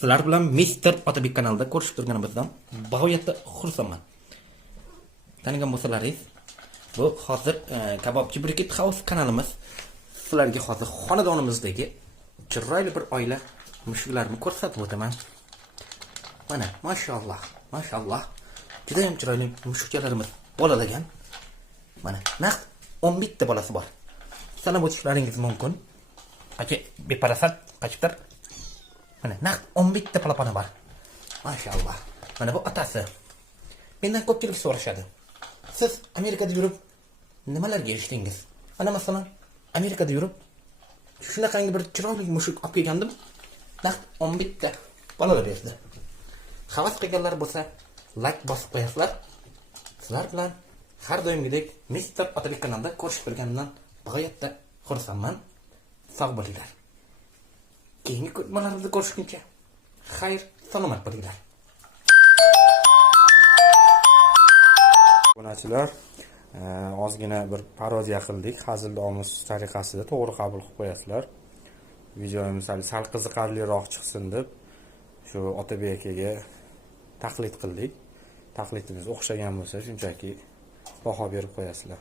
Sizlar bilan Mr. Otabek kanalida ko'rishib turganimizdan bag'oyatda xursandman. Tanigan bo'lsalaringiz, bu hozir Kabobchi Briket House kanalimiz. Sizlarga hozir xonadonimizdagi chiroyli bir oila mushuklarini ko'rsatib o'taman. Mana, mashalloh, mashalloh. Juda ham chiroyli mushukchalarimiz bolalagan. Mana, naqd 11 ta bolasi bor. Sanab o'tishlaringiz mumkin. Aka, beparasat qachibdir. Mana naqd 11 ta polaponi bor. Mashalloh. Mana bu otasi. Mendan ko'pchilik so'rashadi. Siz Amerikada yurib nimalarga erishdingiz? Mana masalan, Amerikada yurib shunaqangi bir chiroyli mushuk olib kelgandim. Naqd 11 ta bolalar berdi. Havas qilganlar bo'lsa, like bosib qo'yasizlar. Sizlar bilan har doimgidek Mr. Otabek kanalida ko'rishib turganimdan bag'oyatda xursandman. Sog' bo'linglar. Keyingi ko'rmalarimizni ko'rishguncha xayr, salomat bo'linglar. Obunachilar, ozgina bir parodiya qildik, hazil-omuz tariqasida to'g'ri qabul qilib qo'yasizlar. Videomiz sal qiziqarliroq chiqsin deb shu Otabek akaga taqlid qildik. Taqlidimiz o'xshagan bo'lsa, shunchaki baho berib qo'yasizlar.